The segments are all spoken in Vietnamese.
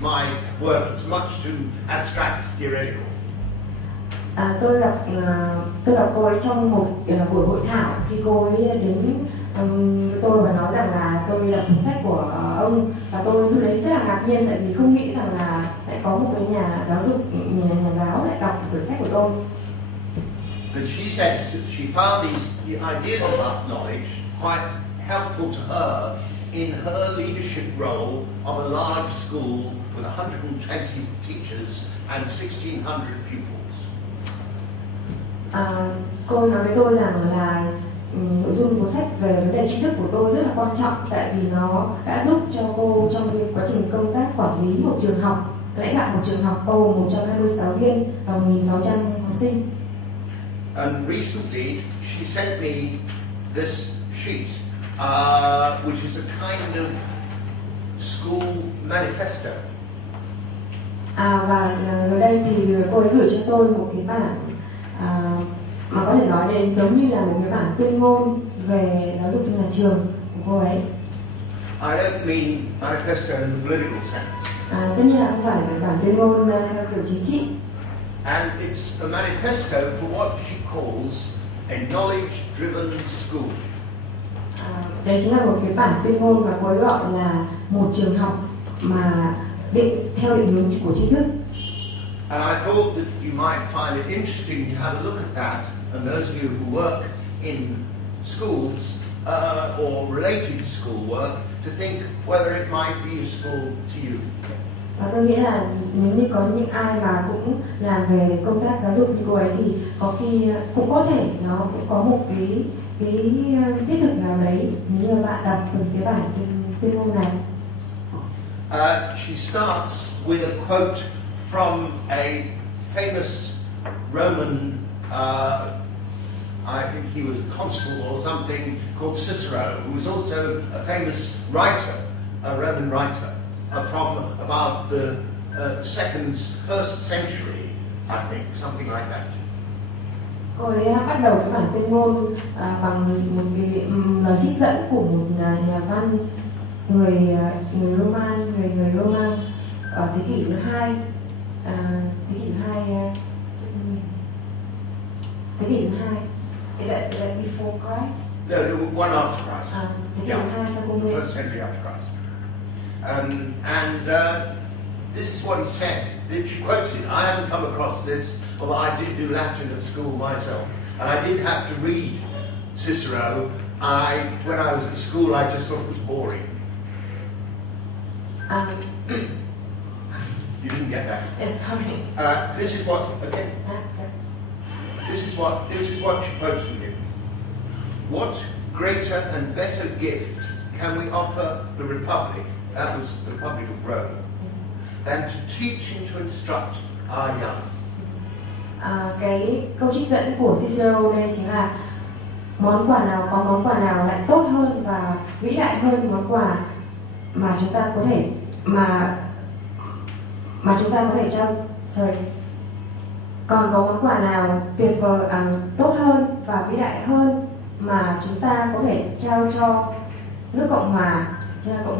My work is much too abstract, theoretical. Tôi gặp cô ấy trong một buổi hội thảo khi cô ấy đến với tôi và nói rằng là tôi đọc cuốn sách của ông, và tôi lúc đấy rất là ngạc nhiên tại vì không nghĩ rằng là lại có một cái nhà giáo dục, nhà giáo lại đọc cuốn sách của tôi. But she said that she found the ideas about knowledge quite helpful to her in her leadership role of a large school with 120 teachers and 1,600 pupils. Cô nói với tôi rằng là nội dung cuốn sách về vấn đề tri thức của tôi rất là quan trọng, tại vì nó đã giúp cho cô trong quá trình công tác quản lý một trường học, lãnh đạo một trường học bao gồm 120 giáo viên và 1.600 học sinh. And recently she sent me this sheet, which is a kind of school manifesto. Và gần đây thì cô ấy gửi cho tôi một cái bản mà có thể nói đến giống như là một cái bản tuyên ngôn về giáo dục nhà trường của cô ấy. I don't mean manifesto in the political sense. Tất nhiên là không phải là bản tuyên ngôn theo kiểu chính trị. And it's a manifesto for what she calls a knowledge-driven school. Đây chính là một cái bản tuyên ngôn mà cô ấy gọi là một trường học mà theo định hướng của tri thức. And I thought that you might find it interesting to have a look at that, and those of you who work in schools or related to schoolwork, to think whether it might be useful to you. Và tôi nghĩ là nếu như có những ai mà cũng làm về công tác giáo dục như cô ấy thì có khi cũng có thể nó cũng có một cái thiết thực nào đấy nếu như bạn đọc được cái bản tuyên ngôn này. She starts with a quote from a famous Roman, I think he was a consul or something, called Cicero, who was also a famous writer, a Roman writer, from about the first century, I think, something like that. Cô ấy bắt đầu cái bản tuyên ngôn bằng một cái lời trích dẫn của một nhà văn người Roman ở thế kỷ thứ hai. Is that before Christ? No, one after Christ. Thế kỷ thứ hai sau công nguyên. First century after Christ. This is what he said. She quotes it. I haven't come across this, although I did do Latin at school myself, and I did have to read Cicero. When I was at school, I just thought it was boring. You didn't get that. Sorry. This is what. Okay. This is what she quotes from him. What greater and better gift can we offer the Republic? That was the Republic of Rome. Than to teach and to instruct our young. Cái câu trích dẫn của Cicero đây chính là món quà nào lại tốt hơn và vĩ đại hơn món quà mà chúng ta có thể trao. Còn có món quà nào tuyệt vời tốt hơn và vĩ đại hơn mà chúng ta có thể trao cho nước Cộng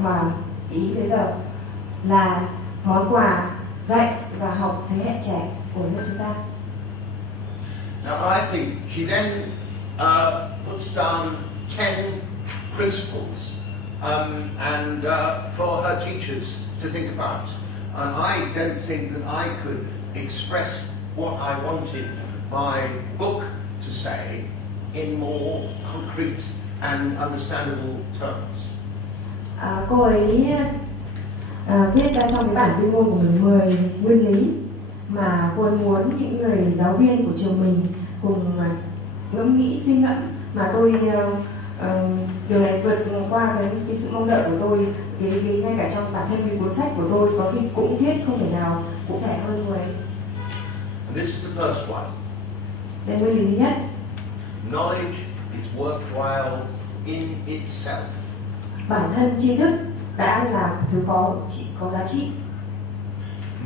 hòa Ý bây giờ là món quà dạy và học thế hệ trẻ của nước chúng ta. Now I think she then puts down 10 principles for her teachers to think about, and I don't think that I could express what I wanted my book to say in more concrete and understandable terms. Cô ấy viết ra trong cái bản tuyên ngôn của mình 10 nguyên lý mà cô ấy muốn những người giáo viên của trường mình cùng ngẫm nghĩ suy ngẫm, mà tôi điều này vượt qua cái sự mong đợi của tôi, ngay cả trong bản thân cái cuốn sách của tôi có khi cũng viết không thể nào cụ thể hơn cô ấy. This is the first one. Đây nguyên lý thứ nhất. Knowledge is worthwhile in itself. Bản thân tri thức đã là thứ có giá trị.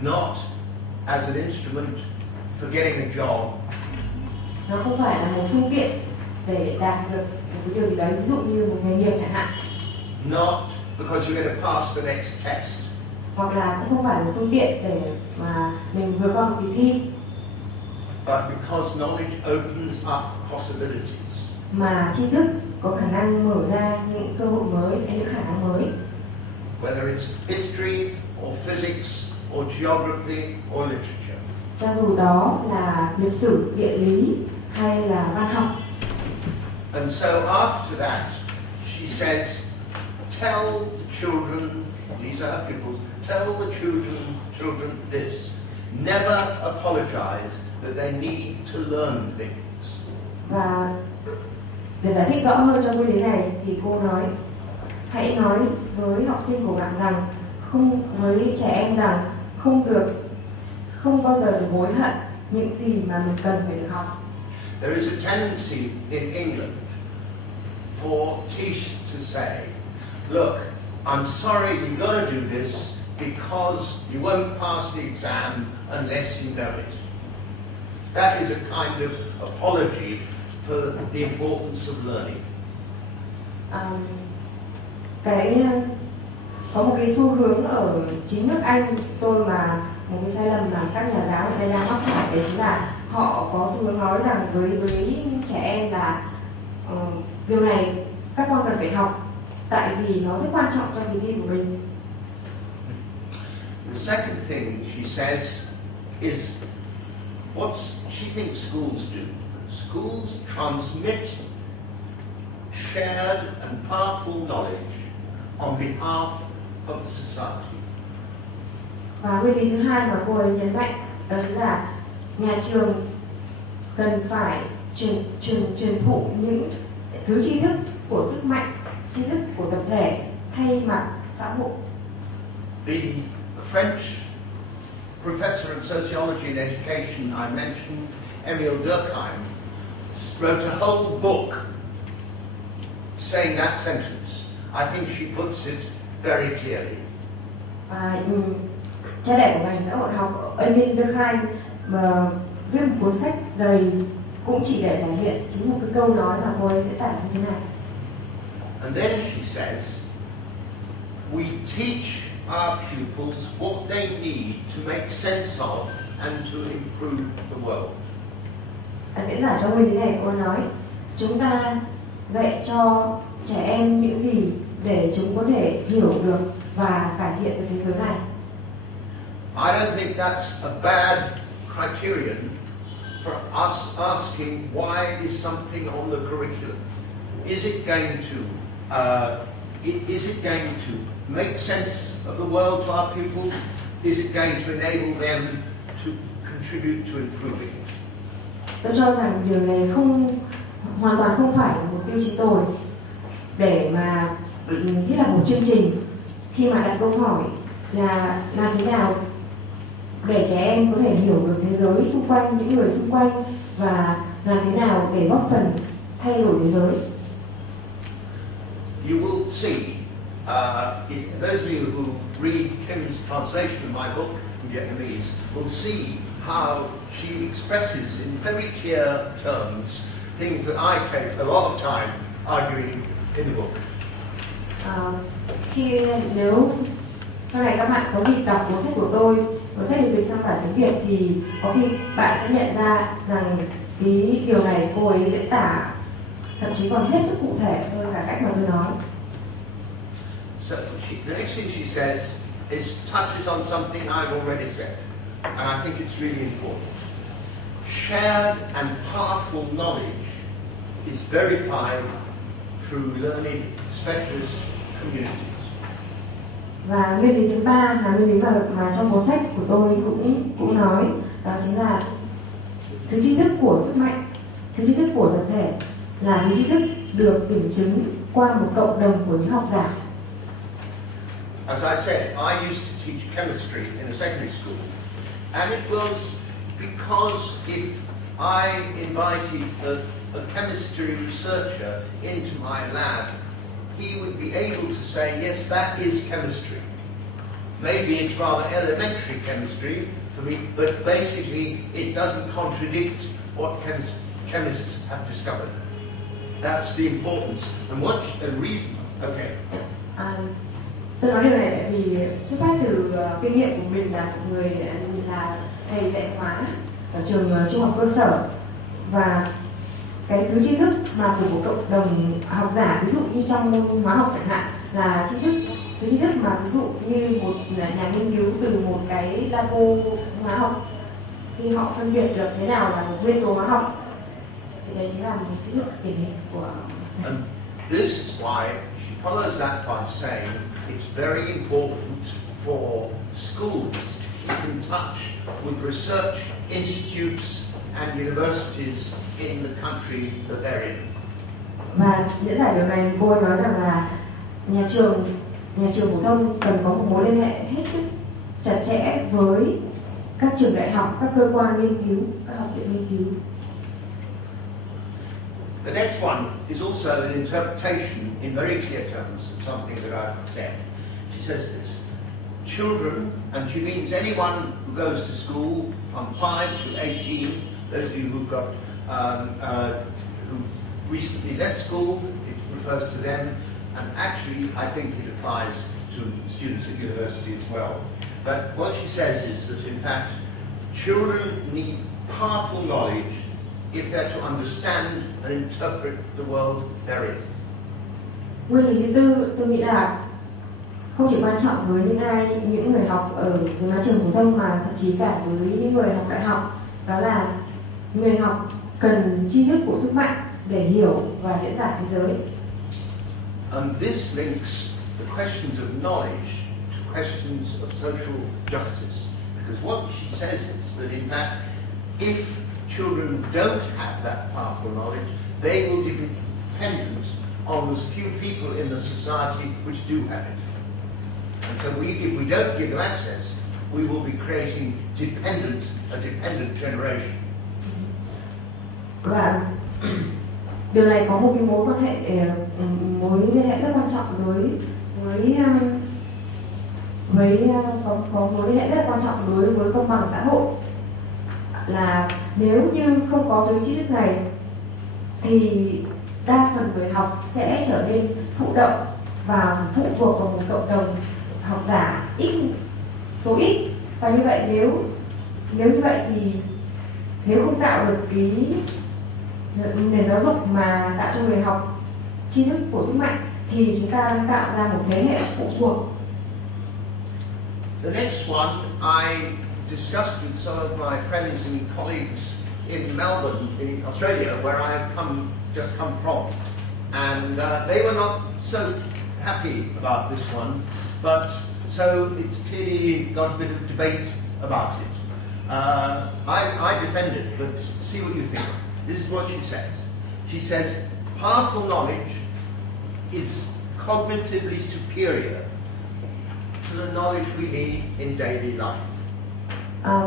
Not as an instrument for getting a job. Nó không phải là một phương tiện để đạt được một điều gì đấy, ví dụ như một nghề nghiệp chẳng hạn. Not because you're going to pass the next test. hoặc là cũng không phải là phương tiện để mà mình vượt qua một kỳ thi. But because knowledge opens up possibilities. Mà tri thức có khả năng mở ra những cơ hội mới, những khả năng mới. Whether it's history or physics or geography or literature. Cho dù đó là lịch sử, địa lý hay là văn học. And so after that, she says, tell the children, these are her pupils, tell the children this. Never apologize that they need to learn things. Và để giải thích rõ hơn cho nguyên lý này thì cô nói, hãy nói với học sinh của bạn rằng, với trẻ em rằng không bao giờ được hối hận những gì mà mình cần phải được học. There is a tendency in England for teachers to say, look, I'm sorry you've got to do this because you won't pass the exam unless you know it. That is a kind of apology for the importance of learning. Có một cái xu hướng ở chính nước Anh, mà một cái sai lầm mà các nhà giáo ở đây đang mắc phải, đấy chính là họ có xu hướng nói rằng với trẻ em là điều này các con cần phải học tại vì nó rất quan trọng trong kỳ thi của mình. The second thing she says is what she thinks schools do. Schools transmit shared and powerful knowledge on behalf of the society. Và nguyên lý thứ hai mà cô ấy nhấn mạnh đó chính là nhà trường cần phải truyền thụ những thứ tri thức của sức mạnh, tri thức của tập thể thay mặt xã hội. The French professor of Sociology of Education I mentioned, Emile Durkheim, wrote a whole book saying that sentence. I think she puts it very clearly. Cha đẻ của ngành xã hội học Emile Durkheim mà viết một cuốn sách dày cũng chỉ để thể hiện chính một cái câu nói mà cô ấy sẽ tả như thế này. And then she says, we teach our pupils what they need to make sense of and to improve the world. Diễn giải trong nguyên lý này, cô nói chúng ta dạy cho trẻ em những gì để chúng có thể hiểu được và cải thiện được thế giới này. I don't think that's a bad criterion for us asking why is something on the curriculum. Is it going to make sense of the world to our pupils? Is it going to enable them to contribute to improving it? Tôi cho rằng điều này hoàn toàn không phải là một tiêu chí tồi để mà thiết lập một chương trình khi mà đặt câu hỏi là làm thế nào để trẻ em có thể hiểu được thế giới xung quanh, những người xung quanh và làm thế nào để góp phần thay đổi thế giới. You will see, those of you who read Kim's translation of my book in Vietnamese will see how she expresses in very clear terms things that I take a lot of time arguing in the book. Nếu sau này các bạn có dịp đọc cuốn sách của tôi, cuốn sách được dịch sang bản tiếng Việt, thì có khi bạn sẽ nhận ra rằng cái điều này cô ấy diễn tả thậm chí còn hết sức cụ thể hơn cả cách mà tôi nói. So the next thing she says is touches on something I've already said, and I think it's really important. Shared and powerful knowledge is verified through learning specialist communities. Và nguyên lý thứ ba là nguyên lý mà trong cuốn sách của tôi cũng nói, đó chính là thứ tri thức của sức mạnh, thứ tri thức của tập thể là thứ tri thức được kiểm chứng qua một cộng đồng của những học giả. As I said, I used to teach chemistry in a secondary school, and it was because if I invited a chemistry researcher into my lab, he would be able to say, yes, that is chemistry. Maybe it's rather elementary chemistry for me, but basically it doesn't contradict what chemists have discovered. That's the importance. And what the reason, okay. Tôi nói điều này tại vì xuất phát từ kinh nghiệm của mình là một người là thầy dạy hóa ở trường trung học cơ sở, và cái thứ tri thức mà của cộng đồng học giả, ví dụ như trong môn hóa học chẳng hạn, là thứ tri thức mà ví dụ như một nhà nghiên cứu từ một cái labo hóa học thì họ phân biệt được thế nào là một nguyên tố hóa học, thì đấy chính là một tri thức điển hình của. And this is why she follows that by saying it's very important for schools to keep in touch with research institutes and universities in the country that they're in. Và diễn giải điều này cô nói rằng là nhà trường phổ thông cần có một mối liên hệ hết sức chặt chẽ với các trường đại học, các cơ quan nghiên cứu, các học viện nghiên cứu. The next one is also an interpretation in very clear terms of something that I've said. She says this: children, and she means anyone who goes to school from 5 to 18, those of you who've got who recently left school, it refers to them, and actually I think it applies to students at university as well. But what she says is that in fact children need powerful knowledge if they're to understand and interpret the world they're in. Nguyên lý thứ tư tôi nghĩ là không chỉ quan trọng với những người học ở trường phổ thông mà thậm chí cả với những người học đại học, đó là người học cần tri thức của sức mạnh để hiểu và diễn giải thế giới. And this links the questions of knowledge to questions of social justice, because what she says is that in fact if children don't have that powerful knowledge, they will be dependent on the few people in the society which do have it. And so if we don't give them access, we will be creating a dependent generation. Và điều này có một cái mối liên hệ rất quan trọng có mối liên hệ rất quan trọng đối với công bằng xã hội, là nếu như không có thứ tri thức này thì đa phần người học sẽ trở nên thụ động và phụ thuộc vào một cộng đồng học giả số ít, và như vậy nếu như vậy thì nếu không tạo được cái nền giáo dục mà tạo cho người học tri thức của sức mạnh thì chúng ta đang tạo ra một thế hệ phụ thuộc. The next one I discussed with some of my friends and colleagues in Melbourne, in Australia, where I have just come from, and they were not so happy about this one, but so it's clearly got a bit of debate about it. I defend it, but see what you think. This is what she says. She says, powerful knowledge is cognitively superior to the knowledge we need in daily life.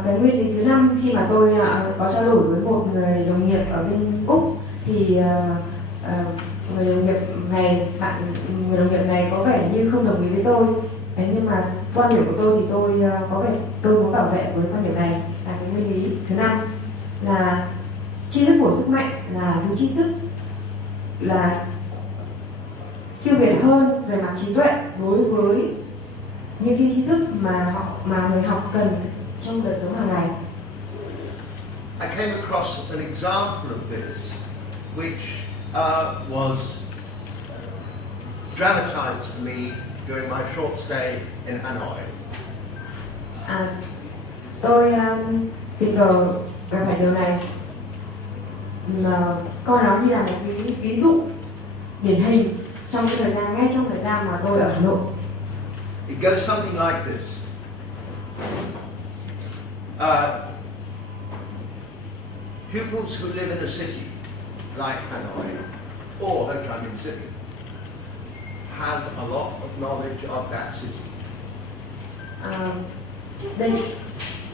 Cái nguyên lý thứ 5 khi mà tôi có trao đổi với một người đồng nghiệp ở bên Úc thì người đồng nghiệp này có vẻ như không đồng ý với tôi. Nhưng mà quan điểm của tôi thì tôi muốn bảo vệ với quan điểm này, là cái nguyên lý thứ 5 là tri thức của sức mạnh là thứ tri thức là siêu việt hơn về mặt trí tuệ đối với những cái tri thức mà người học cần trong đời sống hàng ngày. I came across an example of this, which was dramatized for me during my short stay in Hanoi. Tôi tình cờ gặp phải điều này, coi nó như là một cái ví dụ điển hình trong thời gian mà tôi ở Hà Nội. It goes something like this. Pupils who live in a city like Hanoi or Ho Chi Minh City have a lot of knowledge of that city. Đây,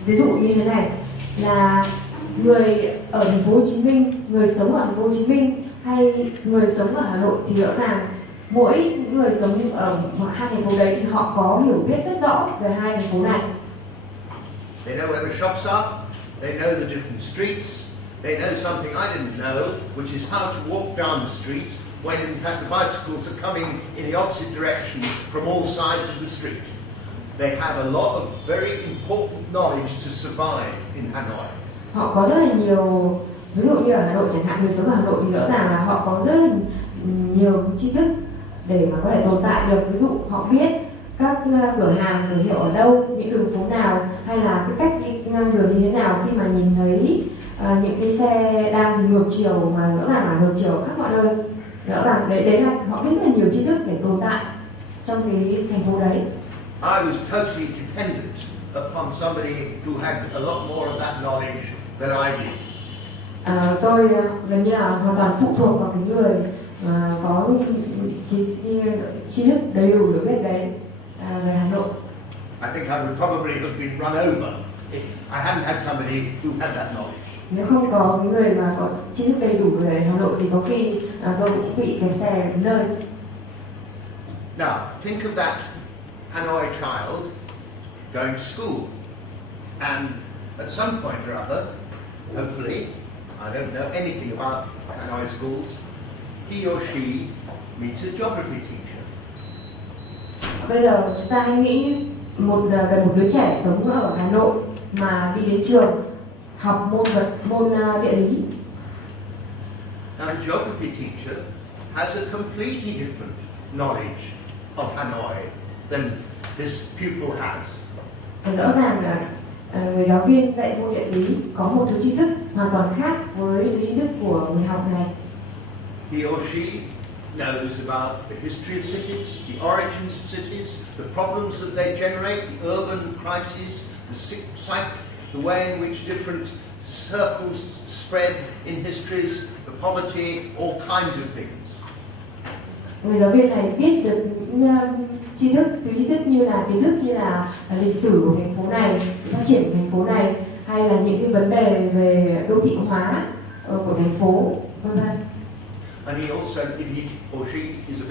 ví dụ như thế này, là người ở thành phố Hồ Chí Minh, người sống ở thành phố Hồ Chí Minh hay người sống ở Hà Nội thì rõ ràng mỗi người sống ở hai thành phố đấy thì họ có hiểu biết rất rõ về hai thành phố này. They know where the shops are, they know the different streets, they know something I didn't know, which is how to walk down the street when in fact the bicycles are coming in the opposite direction from all sides of the street. They have a lot of very important knowledge to survive in Hanoi. Họ có rất là nhiều, ví dụ như ở Hà Nội chẳng hạn, người sống ở Hà Nội thì rõ ràng là họ có rất là nhiều tri thức để mà có thể tồn tại được. Ví dụ họ biết các cửa hàng để hiểu ở đâu, những đường phố nào, hay là cái cách đi ngang đường như thế nào khi mà nhìn thấy những cái xe đang thì ngược chiều mà rõ ràng là ngược chiều khắp mọi nơi. Rõ ràng đấy là họ biết rất là nhiều tri thức để tồn tại trong cái thành phố đấy. I was totally dependent upon somebody who had a lot more of that knowledge than I did. Tôi gần như là hoàn toàn phụ thuộc vào cái người có cái tri thức đầy đủ hiểu biết đấy về Hà Nội. I think I would probably have been run over if I hadn't had somebody who had that knowledge. Nếu không có cái người mà có tri thức đầy đủ về Hà Nội thì có khi tôi cũng bị kẹt xe ở nơi. Now, think of that Hanoi child going to school, and at some point or other, hopefully, I don't know anything about Hanoi schools, he or she meets a geography teacher. Bây giờ chúng ta hãy nghĩ về một đứa trẻ sống ở Hà Nội mà đi đến trường học môn địa lý. Now, a geography teacher has a completely different knowledge of Hanoi than this pupil has. Rõ ràng là người giáo viên dạy môn địa lý có một thứ tri thức hoàn toàn khác với thứ tri thức của người học này. He or she knows about the history of cities, the origins of cities, the problems that they generate, the urban crises, the way in which different circles spread in histories, the poverty, all kinds of things. Người giáo viên này biết được những tri thức như là kiến thức như là lịch sử của thành phố này, sự phát triển của thành phố này, hay là những cái vấn đề về đô thị hóa của thành phố, vân vân. And he also, if he or she is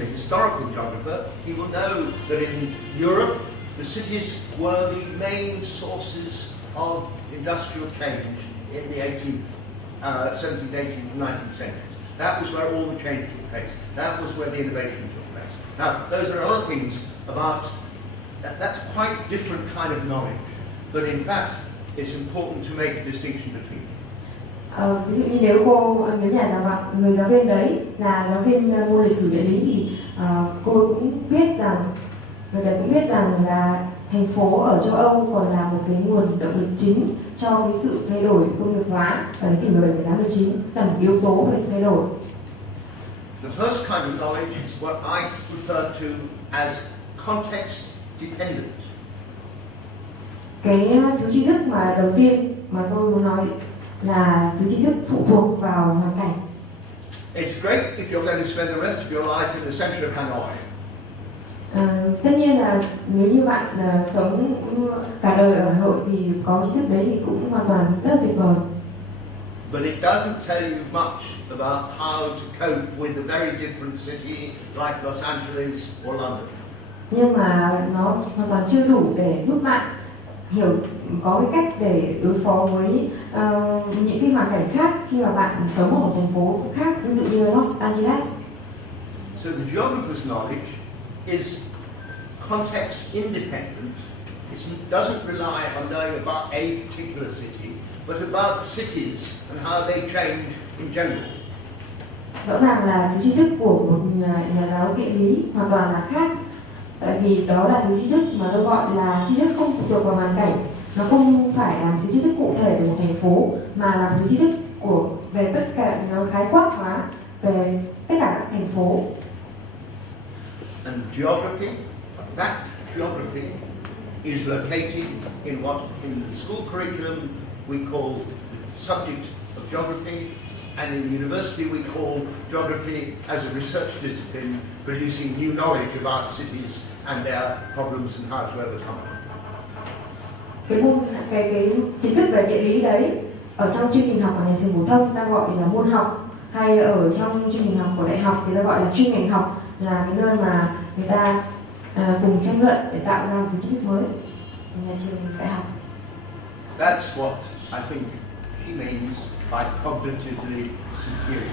a historical geographer, he will know that in Europe the cities were the main sources of industrial change in the 17th, 18th, and 19th centuries. That was where all the change took place. That was where the innovation took place. Now, those are other things about that's quite different kind of knowledge, but in fact, it's important to make a distinction between them. Ví dụ như nếu người giáo viên đấy là giáo viên môn lịch sử địa lý thì cô cũng biết rằng là thành phố ở châu Âu còn là một cái nguồn động lực chính cho cái sự thay đổi công nghiệp hóa ở thế kỷ 17, 18, 19, là một yếu tố về sự thay đổi. The first kind of knowledge is what I refer to as context dependent. Cái thứ tri thức mà đầu tiên mà tôi muốn nói là thứ tri thức phụ thuộc vào hoàn cảnh. It's great if you're going to spend the rest of your life in the center of Hanoi. Tất nhiên là nếu như bạn sống cả đời ở Hà Nội thì có tri thức đấy thì cũng hoàn toàn rất là tuyệt vời. But it doesn't tell you much about how to cope with a very different city like Los Angeles or London. Nhưng mà nó hoàn toàn chưa đủ để giúp bạn hiểu có cái cách để đối phó với những cái hoàn cảnh khác khi mà bạn sống ở một thành phố khác, ví dụ như Los Angeles. So the geographer's knowledge is context independent. It doesn't rely on knowing about a particular city, but about cities and how they change in general. Rõ ràng là thứ tri thức của một nhà giáo địa lý hoàn toàn là khác. Tại vì đó là thứ tri thức mà tôi gọi là tri thức không phụ thuộc vào hoàn cảnh. Nó không phải là thứ tri thức cụ thể về một thành phố, mà là thứ tri thức về tất cả, nó khái quát hóa về tất cả các thành phố. And geography, that geography is located in what in the school curriculum we call the subject of geography, and in university we call geography as a research discipline, producing new knowledge about cities and their problems and how to overcome them. Cái kiến thức về địa lý đấy ở trong chương trình học ở nhà trường phổ thông ta gọi là môn học, hay ở trong chương trình học của đại học thì ta gọi là chuyên ngành học, là cái nơi mà người ta cùng tranh luận để tạo ra một cái tri thức mới ở nhà trường đại học. That's what I think he means by cognitively superior.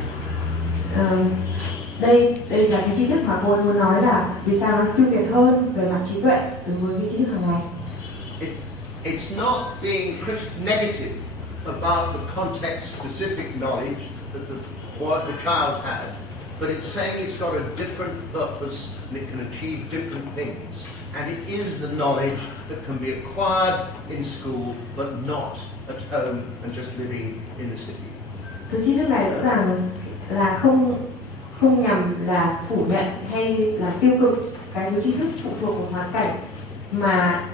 Đây là cái tri thức mà cô ấy muốn nói là vì sao nó siêu việt hơn về mặt trí tuệ đối với cái tri thức hàng ngày. It's not being negative about the context-specific knowledge that the child has, but it's saying it's got a different purpose and it can achieve different things. And it is the knowledge that can be acquired in school but not at home and just living in the city. Cái tri thức này rõ ràng là không nhằm là phủ nhận hay là tiêu cực cái tri thức phụ thuộc vào hoàn cảnh, mà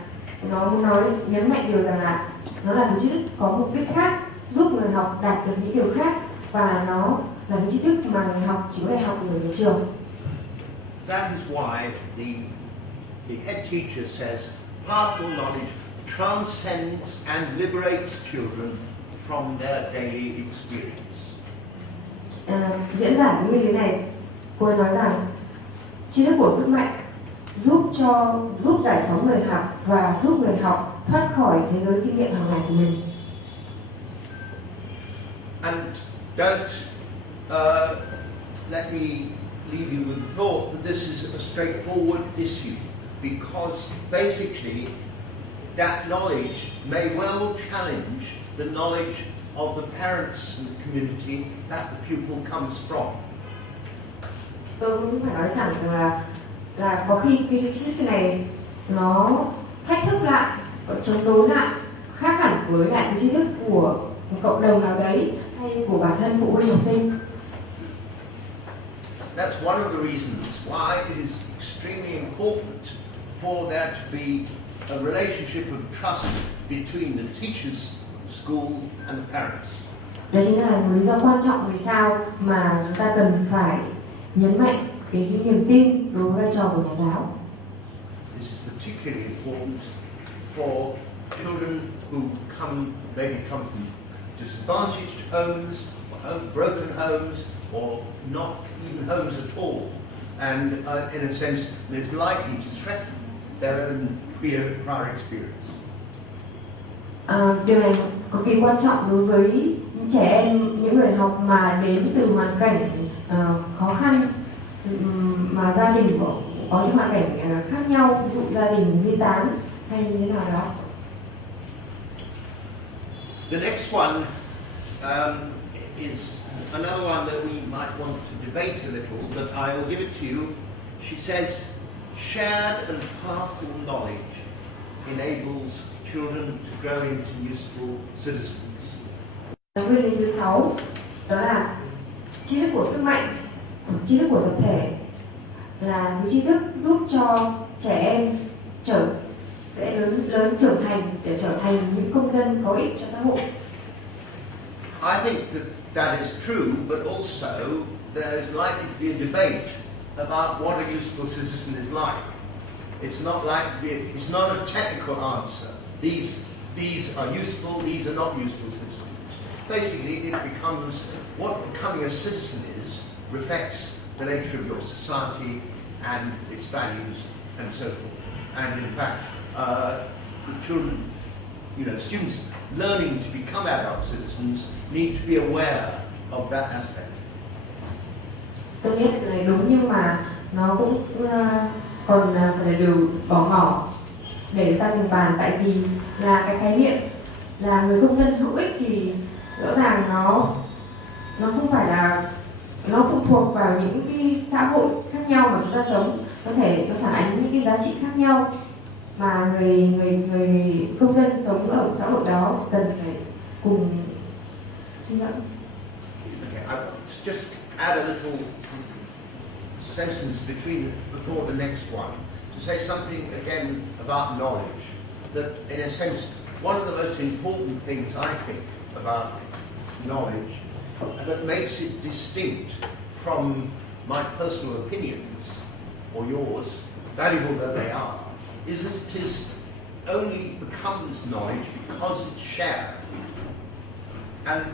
nó muốn nhấn mạnh điều rằng là nó là cái tri thức có mục đích khác, giúp người học đạt được những điều khác, và nó là cái tri thức mà người học chỉ có thể học ở trường. That is why the head teacher says powerful knowledge transcends and liberates children from their daily experience. Diễn giải cái nguyên lý này, cô ấy nói rằng tri thức của sức mạnh giúp giải phóng người học và giúp người học thoát khỏi thế giới kinh nghiệm hàng ngày của mình. And don't let me leave you with the thought that this is a straightforward issue, because basically that knowledge may well challenge the knowledge of the parents and the community that the pupil comes from. Tôi cũng phải nói thẳng là có khi cái tri thức này nó thách thức lại, chống đối lại, khác hẳn với lại cái tri thức của một cộng đồng nào đấy hay của bản thân phụ huynh học sinh. That's one of the reasons why it is extremely important for there to be a relationship of trust between the teachers of school and the parents. Đó chính là một lý do quan trọng vì sao mà chúng ta cần phải nhấn mạnh cái niềm tin đối với vai trò của nhà giáo. This is particularly important for children who maybe come from disadvantaged homes, or broken homes, or not even homes at all, and in a sense, it's likely to threaten their own prior experience. Điều này cực kỳ quan trọng đối với những trẻ em, những người học mà đến từ hoàn cảnh khó khăn, mà gia đình có những hoàn cảnh khác nhau, ví dụ gia đình ly tán hay như thế nào đó. The next one is another one that we might want to debate a little, but I will give it to you. She says, shared and powerful knowledge enables children to grow into useful citizens. Nguyên lý thứ 6 đó là tri thức của sức mạnh, tri thức của tập thể là cái tri thức giúp cho trẻ em sẽ lớn trưởng thành để trở thành những công dân có ích cho xã hội. I think that is true, but also there is likely to be a debate about what a useful citizen is like. It's not a technical answer. These are useful, these are not useful citizens. Basically, it becomes what becoming a citizen is reflects the nature of your society and its values and so forth. And in fact, the children, students learning to become adult citizens need to be aware of that aspect. Tôi nghĩ cái này đúng, nhưng mà nó cũng còn phải là điều bỏ ngỏ để chúng ta mình bàn, tại vì là cái khái niệm là người công dân hữu ích thì rõ ràng nó không phải là, nó phụ thuộc vào những cái xã hội khác nhau mà chúng ta sống, có thể nó phản ánh những cái giá trị khác nhau mà người công dân sống ở xã hội đó cần phải cùng suy ngẫm. Okay, I want to just add a little sentence before the next one to say something again about knowledge. That, in a sense, one of the most important things I think about knowledge, and that makes it distinct from my personal opinions or yours, valuable though they are, is that it only becomes knowledge because it's shared. And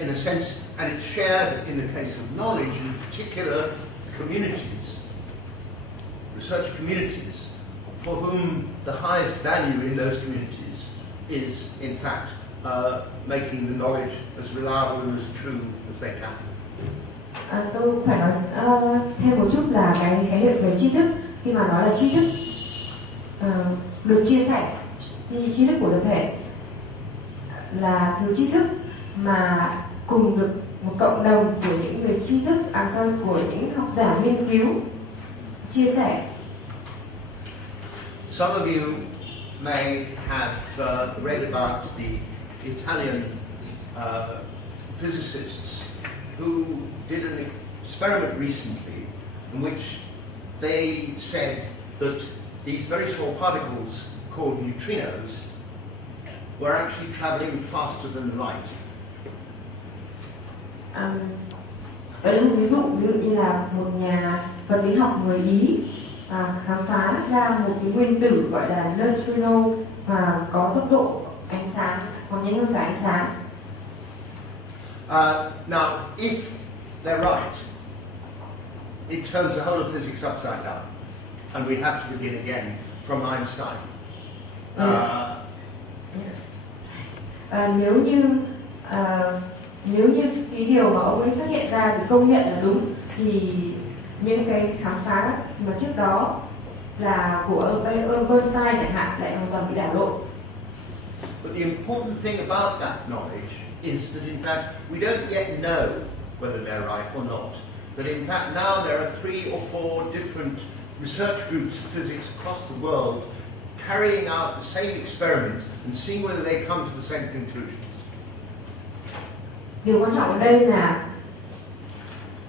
in a sense, and it's shared in the case of knowledge, in particular communities, research communities, for whom the highest value in those communities is, in fact, making the knowledge as reliable and as true as they can. Tôi phải nói thêm một chút là cái khái niệm về tri thức. Khi mà nói là tri thức được chia sẻ, thì tri thức của tập thể là thứ tri thức mà cùng được một cộng đồng của những người tri thức, của những học giả nghiên cứu chia sẻ. Some of you may have read about the Italian physicists who did an experiment recently in which they said that these very small particles called neutrinos were actually traveling faster than light. Đây là một ví dụ như là một nhà vật lý học người Ý khám phá ra một cái nguyên tử gọi là neutrino mà có tốc độ ánh sáng còn nhanh hơn cả ánh sáng. Now, if they're right, it turns the whole of physics upside down, and we have to begin again from Einstein. Nếu như cái điều mà ông ấy phát hiện ra được công nhận là đúng, thì những cái khám phá mà trước đó là của Einstein chẳng hạn lại hoàn toàn bị đảo lộn. But the important thing about that knowledge is that in fact we don't yet know whether they're right or not. That in fact now there are 3 or 4 different research groups of physics across the world carrying out the same experiment and seeing whether they come to the same conclusions. Điều quan trọng ở đây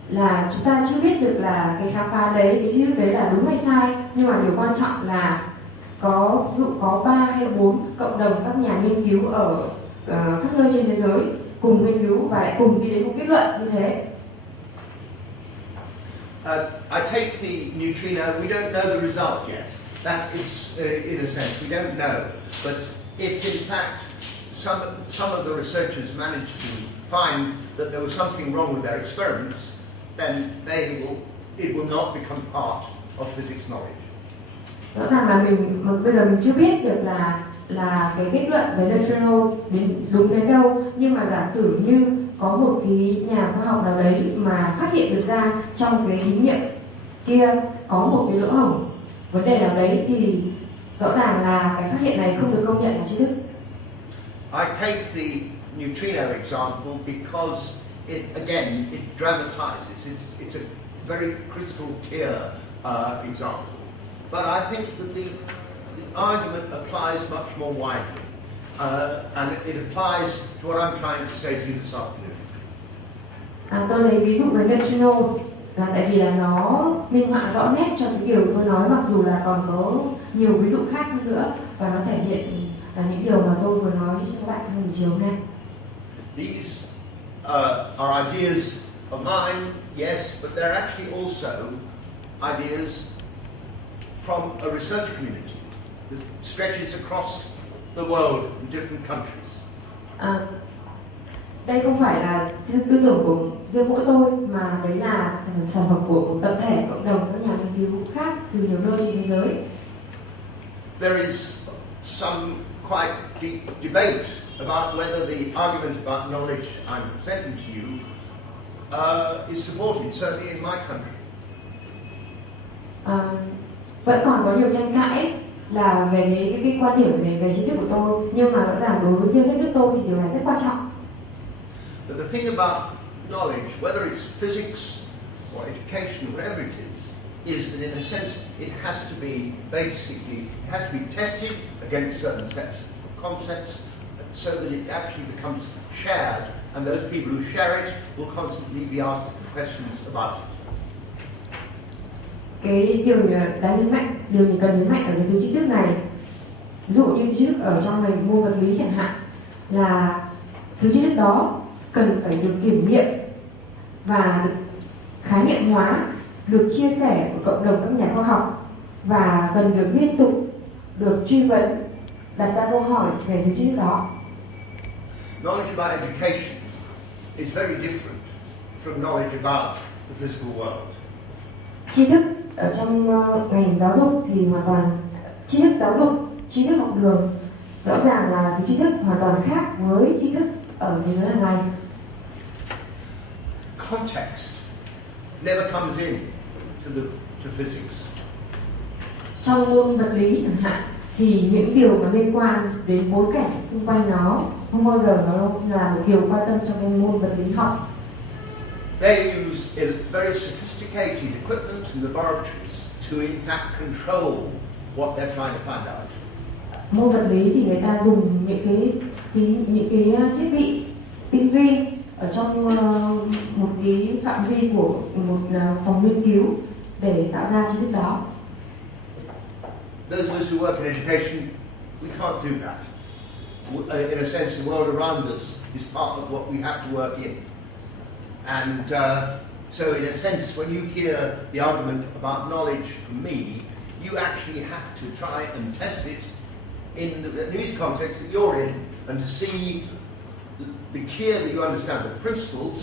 là chúng ta chưa biết được là cái khám phá đấy, cái tri thức đấy là đúng hay sai, nhưng mà điều quan trọng là có 3 hay 4 cộng đồng các nhà nghiên cứu ở khắp nơi trên thế giới cùng nghiên cứu và lại cùng đi đến một kết luận như thế. I take the neutrino. We don't know the result yet. That is, in a sense, we don't know. But if in fact some of the researchers managed to find that there was something wrong with their experiments, then it will not become part of physics knowledge. Rõ ràng là bây giờ mình chưa biết được là cái kết luận về neutrino đúng đến đâu, nhưng mà giả sử như có một cái nhà khoa học nào đấy mà phát hiện được ra trong cái thí nghiệm kia có một cái lỗ hổng, vấn đề nào đấy, thì rõ ràng là cái phát hiện này không được công nhận là tri thức. I take the neutrino example because it dramatizes. It's a very crystal clear example. But I think that the argument applies much more widely, and it applies to what I'm trying to say to you this afternoon. Tôi lấy ví dụ về neutrino là tại vì là nó minh họa rõ nét cho cái điều tôi nói, mặc dù là còn có nhiều ví dụ khác nữa, và nó thể hiện là những điều mà tôi vừa nói cho các bạn trong buổi chiều hôm nay. These are ideas of mine, yes, but they're actually also ideas from a research community that stretches across the world in different countries. Đây không phải là tư tưởng của riêng mỗi tôi, mà đấy là sản phẩm của một tập thể, cộng đồng các nhà nghiên cứu khác từ nhiều nơi trên thế giới. There is some quite deep debate about whether the argument about knowledge I'm presenting to you is supported, certainly in my country. Vẫn còn có nhiều tranh cãi là về cái quan điểm về tri thức của tôi, nhưng mà rõ ràng đối với riêng đất nước tôi thì điều này rất quan trọng. But the thing about knowledge, whether it's physics or education, whatever it is that in a sense it has to be tested against certain sets of concepts so that it actually becomes shared, and those people who share it will constantly be asked questions about it. Cái điều mình cần nhấn mạnh ở cái thứ tri thức này, ví dụ như tri thức ở trong ngành môn vật lý chẳng hạn, là thứ tri thức đó cần phải được kiểm nghiệm và được khái niệm hóa, được chia sẻ của cộng đồng các nhà khoa học, và cần được liên tục được truy vấn, đặt ra câu hỏi về thứ tri thức đó. Knowledge about education is very different from knowledge about the physical world. Tri thức ở trong ngành giáo dục thì hoàn toàn, tri thức giáo dục, tri thức học đường rõ ràng là cái tri thức hoàn toàn khác với tri thức ở thế giới hàng ngày. Context never comes in to physics. Trong môn vật lý chẳng hạn thì những điều mà liên quan đến bối cảnh xung quanh nó không bao giờ nó là một điều quan tâm trong môn vật lý học. They use very sophisticated equipment in laboratories to in fact control what they're trying to find out. Môn vật lý thì người ta dùng những cái thiết bị tinh vi ở trong một cái phạm vi của một phòng nghiên cứu để tạo ra tri thức đó. Those of us who work in education, we can't do that. In a sense, the world around us is part of what we have to work in. And so in a sense, when you hear the argument about knowledge from me, you actually have to try and test it in the Vietnamese context that you're in, and to be clear that you understand the principles,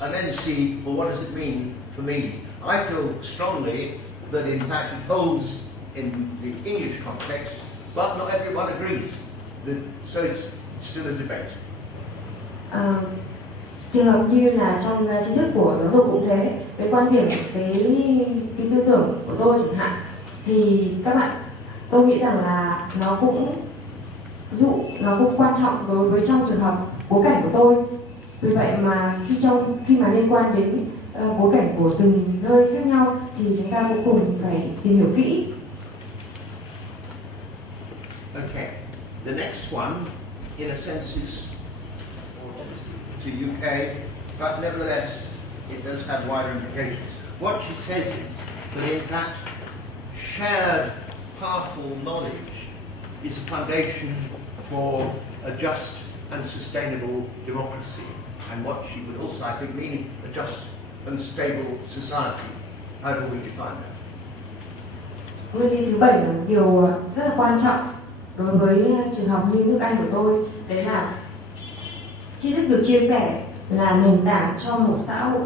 and then see, well, what does it mean for me? I feel strongly that in fact it holds in the English context, but not everyone agrees. So it's still a debate. Trường hợp như là trong tri thức của giáo dục cũng thế, cái quan điểm, cái tư tưởng của tôi chẳng hạn, thì các bạn, tôi nghĩ rằng là nó cũng quan trọng đối với trong trường hợp bối cảnh của tôi. Vì vậy mà khi mà liên quan đến bối cảnh của từng nơi khác nhau thì chúng ta cũng cùng phải tìm hiểu kỹ. Okay, the next one, in a sense, is to UK, but nevertheless, it does have wider implications. What she says is that in fact, shared, powerful knowledge is a foundation for a just and sustainable democracy, and what she would also, I think, mean a just and stable society, however we define that. Nguyên lý thứ 7 là một điều rất là quan trọng đối với trường hợp như nước Anh của tôi, đấy là tri thức được chia sẻ là nền tảng cho một xã hội